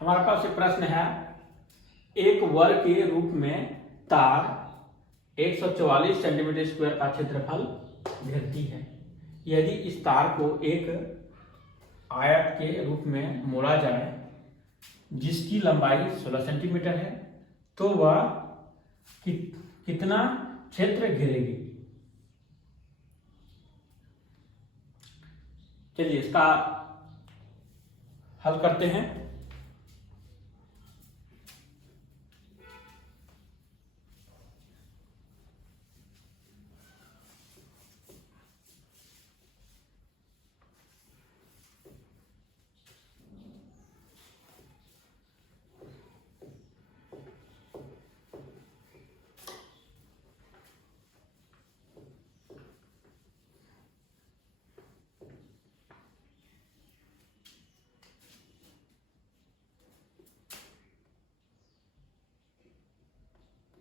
हमारे पास एक प्रश्न है, एक वर्ग के रूप में तार 144 सेंटीमीटर स्क्वायर का क्षेत्रफल घेरती है। यदि इस तार को एक आयत के रूप में मोड़ा जाए जिसकी लंबाई 16 सेंटीमीटर है, तो वह कितना क्षेत्र घेरेगी? चलिए इसका हल करते हैं।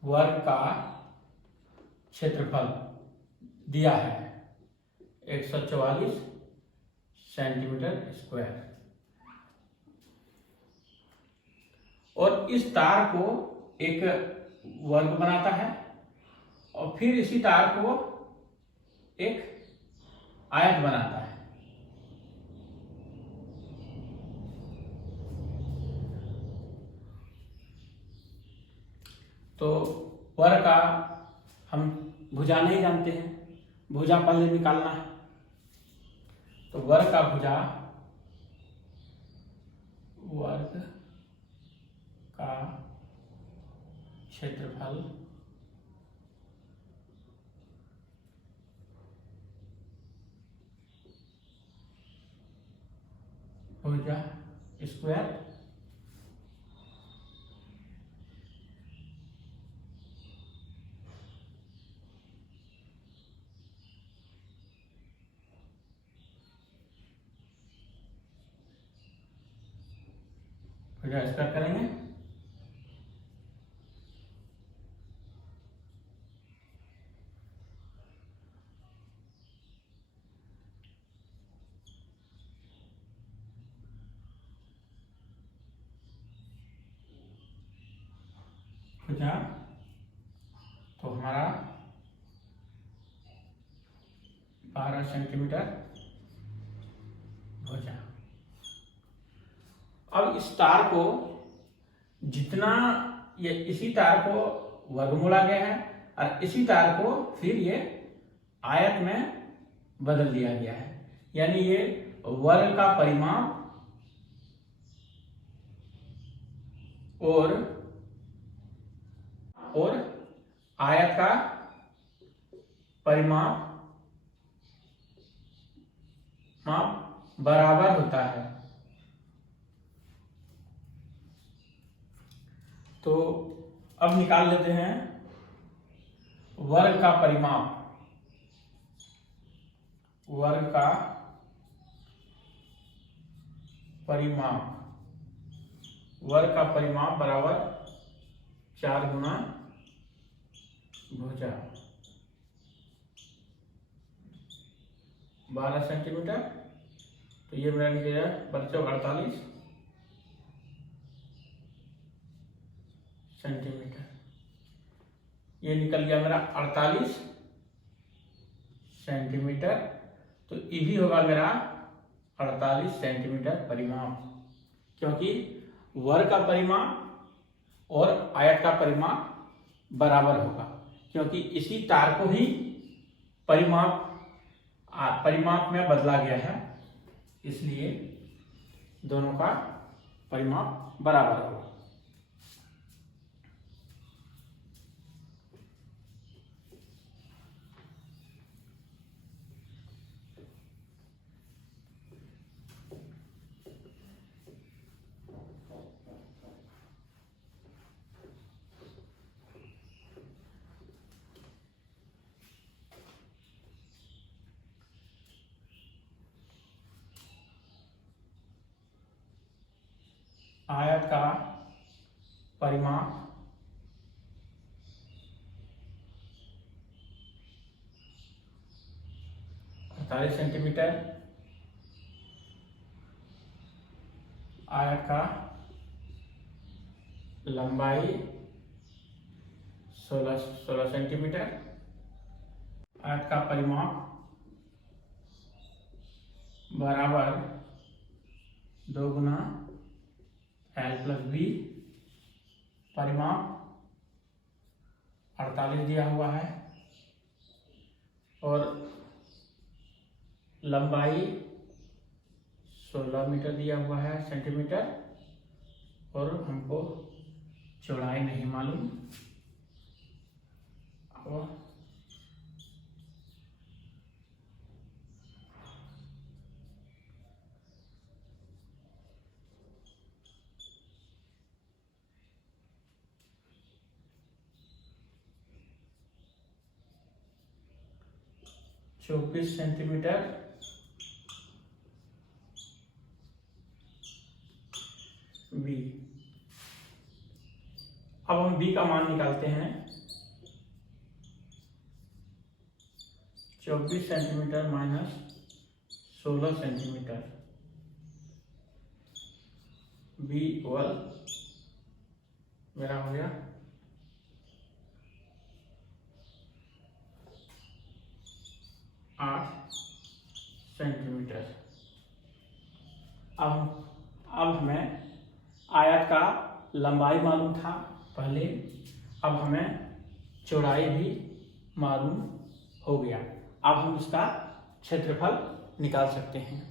वर्ग का क्षेत्रफल दिया है 144 सेंटीमीटर स्क्वायर, और इस तार को एक वर्ग बनाता है और फिर इसी तार को एक आयत बनाता है। तो वर्ग का हम भुजा नहीं जानते हैं, भुजा पहले निकालना है। तो वर्ग का भुजा, वर्ग का क्षेत्रफल भुजा स्क्वायर भुजा स्क्वायर करेंगे। भुजा तो हमारा 12 सेंटीमीटर भुजा। अब इस तार को जितना, ये इसी तार को वर्ग मोड़ा गया है और इसी तार को फिर ये आयत में बदल दिया गया है, यानी ये वर्ग का परिमाप और आयत का परिमाप बराबर होता है। तो अब निकाल लेते हैं वर्ग का परिमाप। वर्ग का परिमाप, वर्ग का परिमाप बराबर 4 गुना भुजा, 12 सेंटीमीटर। तो ये मेरा निकल जाए 48 सेंटीमीटर। ये निकल गया मेरा 48 सेंटीमीटर। तो ये भी होगा मेरा 48 सेंटीमीटर परिमाप, क्योंकि वर्ग का परिमाप और आयत का परिमाप बराबर होगा, क्योंकि इसी तार को ही परिमाप में बदला गया है, इसलिए दोनों का परिमाप बराबर होगा। आयत का परिमाप 48 सेंटीमीटर, आयत का लंबाई 16 सेंटीमीटर, आयत का परिमाप बराबर 2 गुना L प्लस बी, परिमाप 48 दिया हुआ है और लंबाई 16 मीटर दिया हुआ है सेंटीमीटर, और हमको चौड़ाई नहीं मालूम। अब 24 सेंटीमीटर बी। अब हम बी का मान निकालते हैं। 24 centimetre minus 16 centimetre, B equal मेरा हो गया 8 सेंटीमीटर। अब हमें आयत का लंबाई मालूम था पहले, अब हमें चौड़ाई भी मालूम हो गया। अब हम इसका क्षेत्रफल निकाल सकते हैं।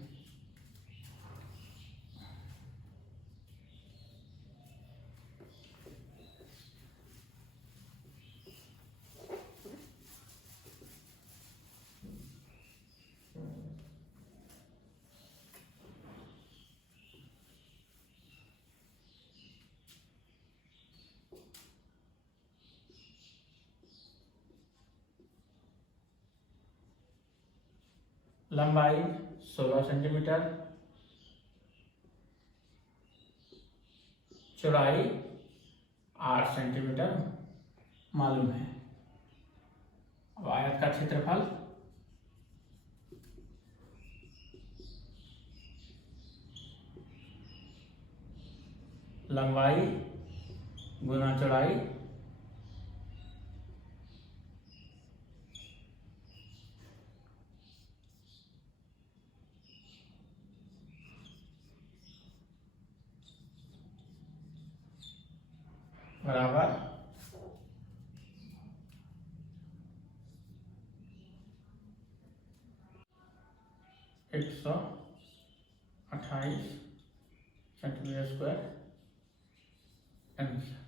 लंबाई 16 सेंटीमीटर, चौड़ाई 8 सेंटीमीटर मालूम है। अब आयत का क्षेत्रफल लंबाई गुना चौड़ाई बराबर 128 सेंटीमीटर स्क्वायर। आंसर